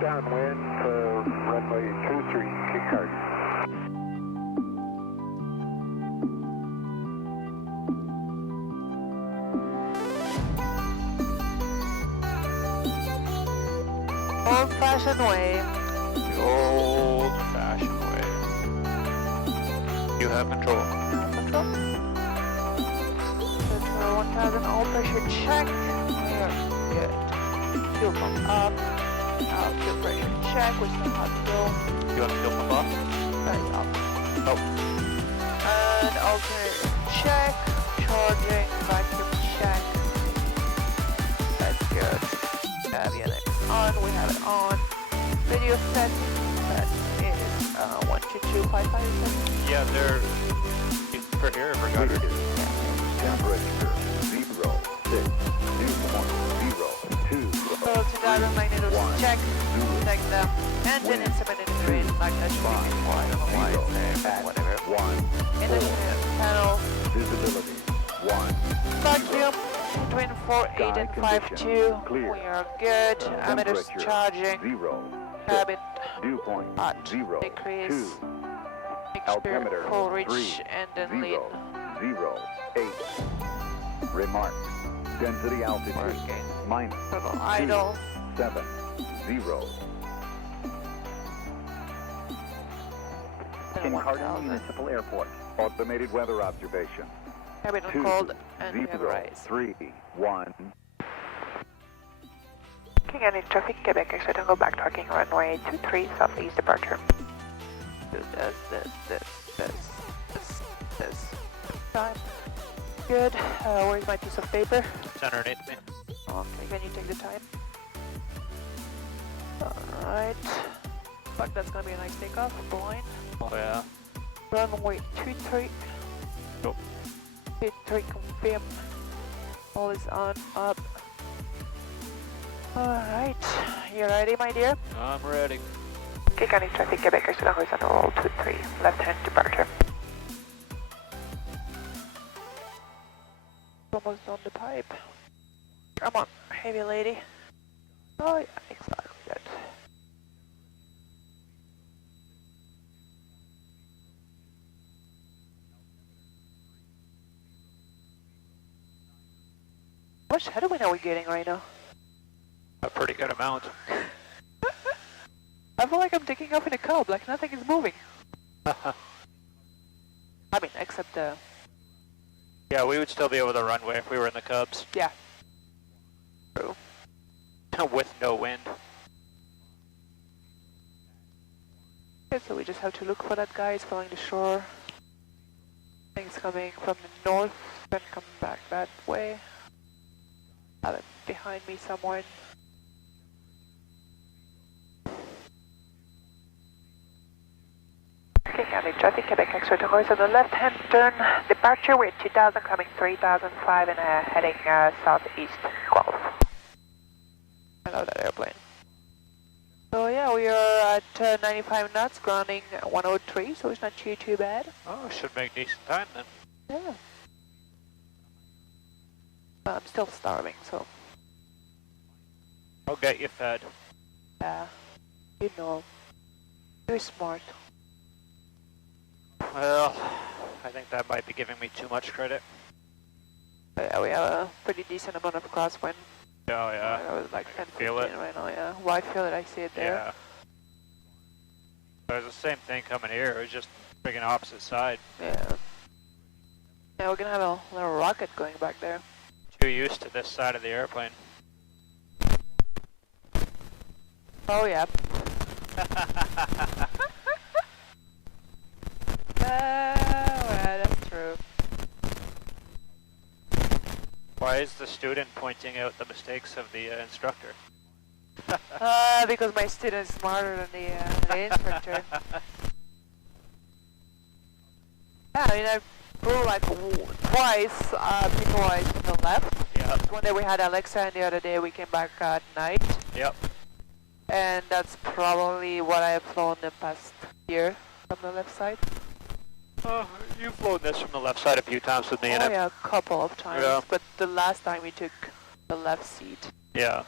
downwind for runway 23, kick hard. Old-fashioned way. The old-fashioned way. You have control. Control. Control 1000, all pressure checked. We're good. Fuel pump up. Fuel pressure check. We still have to go. You want to fuel pump off? Right up. Oh. And alternator check. Charging. Vacuum check. That's good. Avionics on. We have it on. Video set. That is 12255. Yeah, they're for here for gutter. Temperature 0, 6, dew point 0, 2. So 2000 magnetos check. Check them. Engine instrument integrated like that should be before. I don't know why it's there, but whatever. 1. Induction panel. Visibility 1. Vacuum between 48 and 52. Clear. We are good. Emitters charging. 0. Cabin Dew point hot. 0. Decrease. 2. Mixture Altimeter full reach 3, and then lead. 0, 8. Remark. Density altitude Working. minus Little 2, idle. 7, 0. Then 1000. Municipal Airport. Automated weather observation. Cabin 2, cold and we have a 0, rise. 3, 1. King any traffic, Quebec exit and go back parking runway 23 southeast departure. Do this. Time. Good. Where's my piece of paper? It's underneath me. Okay, can you take the time? Alright. Fuck, that's gonna be a nice takeoff. Blind. Oh yeah. Runway 23. Go. 23 confirm. All is on, up. Alright. You ready, my dear? I'm ready. Kick any traffic, Quebec exit and horizontal roll 23. Left hand departure. Almost on the pipe. Come on, heavy lady. Oh yeah, exactly that. How much headwind are we getting right now? A pretty good amount. I feel like I'm taking off in a cub, like nothing is moving. I mean, except Yeah, we would still be over the runway if we were in the Cubs. yeah. True. With no wind. Okay, so we just have to look for that guy. He's following the shore. Things coming from the north, then coming back that way. Have it behind me somewhere. King County traffic, Quebec exit on the left hand turn. Departure, we're 2000 coming 3005 and heading southeast 12. I love that airplane. So yeah, we are at 95 knots, grounding 103, so it's not too bad. Oh, should make decent time then. Yeah. I'm still starving, so I'll get you fed. yeah, you know, you're smart. Well, I think that might be giving me too much credit. But yeah, we have a pretty decent amount of crosswind. Oh yeah. I was like I 10, feel 15 it. right now, yeah. Well, I feel it, I see it there. Yeah. There's the same thing coming here, it was just freaking opposite side. Yeah. Yeah, we're gonna have a little rocket going back there. Too used to this side of the airplane. Oh yeah. Well, that's true. Why is the student pointing out the mistakes of the instructor? Because my student is smarter than the instructor. Yeah, I mean, I flew like twice, people-wise to the left. Yep. One day we had Alexa, and the other day we came back at night. Yep. And that's probably what I have flown the past year from the left side. Oh, you've flown this from the left side a few times with me, and Yeah, a couple of times. Yeah. But the last time we took the left seat. yeah.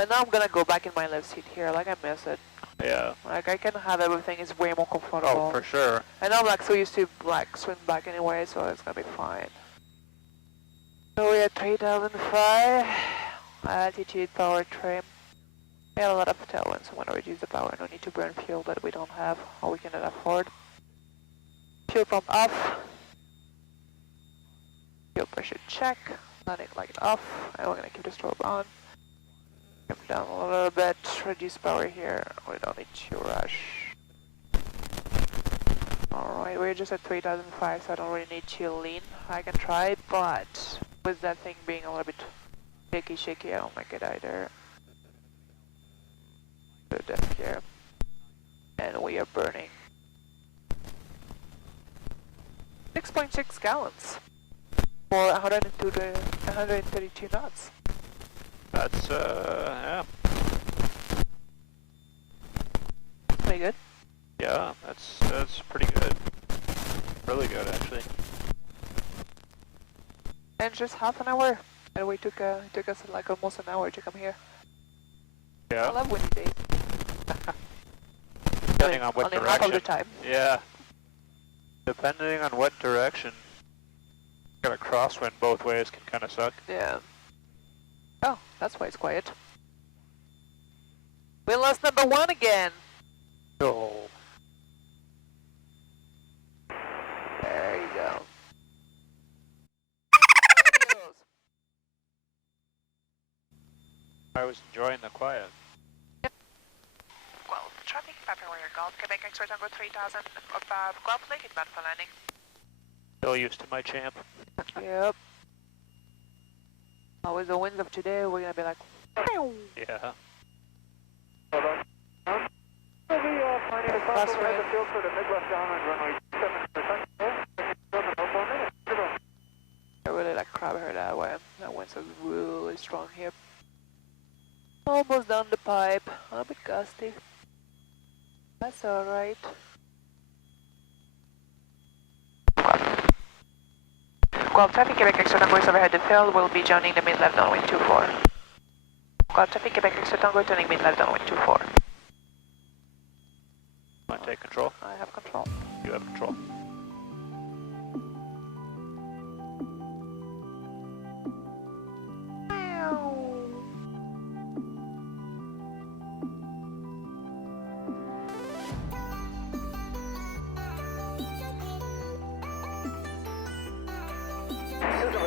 And now I'm gonna go back in my left seat here, like I miss it. Yeah. Like I can have everything is way more comfortable. Oh, for sure. And I'm like so used to like swing back anyway, so it's gonna be fine. So we're at 3005, altitude, power trim. We have a lot of tailwind, so I'm gonna reduce the power. No need to burn fuel that we don't have or we cannot afford. Fuel pump off. Fuel pressure check. Landing light off. And we're gonna keep the strobe on. Come down a little bit. Reduce power here. We don't need to rush. Alright, we're just at 3005, so I don't really need to lean. I can try, but with that thing being a little bit shaky, I don't like it either. To depth here. And we are burning 6.6 gallons for 102 to 132 knots. That's, yeah. Pretty good. Yeah, that's pretty good. Really good, actually. And just half an hour. And we took it took us like almost an hour to come here. Yeah. I love windy days. Depending on what only direction. half of the time. Yeah. Depending on what direction. Got a crosswind both ways can kind of suck. Yeah. Oh, that's why it's quiet. We lost number 1 again. No. There you go. I was enjoying the quiet. Yep. Well, traffic February Golf, Quebec X-ray Tango 3000 above Guelph Lake, inbound for landing. Still used to my champ. Yep. With the winds of today, we're gonna be like, pew! Yeah. Hold on. We'll be planning to cross over the field for the Midwest downwind runway 7%. I really like crab her that way. That wind's really strong here. Almost down the pipe. A bit gusty. That's alright. Guelph traffic, Quebec X-ray Tango is overhead the field. We'll be joining the mid-left downwind 24. Guelph traffic, Quebec X-ray Tango turning mid-left downwind 24. Want to take control? I have control. You have control.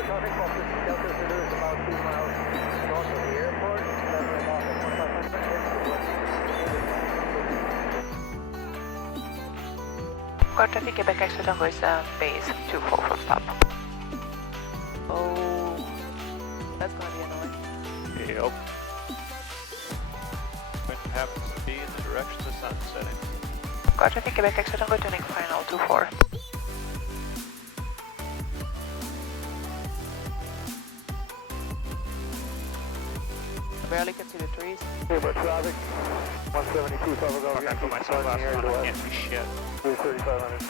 Traffic Foster Delta Zulu is about 2 miles north of the airport, leveling off at 1500. Guelph traffic, Quebec X-ray Tango is base 24 full stop. Oh, that's gonna be annoying. Yep. Wind happens to be in the direction the sun's setting. Guelph traffic, Quebec X-ray Tango turning final 24. Barely can see the trees. Hey, but traffic 172 South Fuck, I put myself last one, I can't see shit. 3500.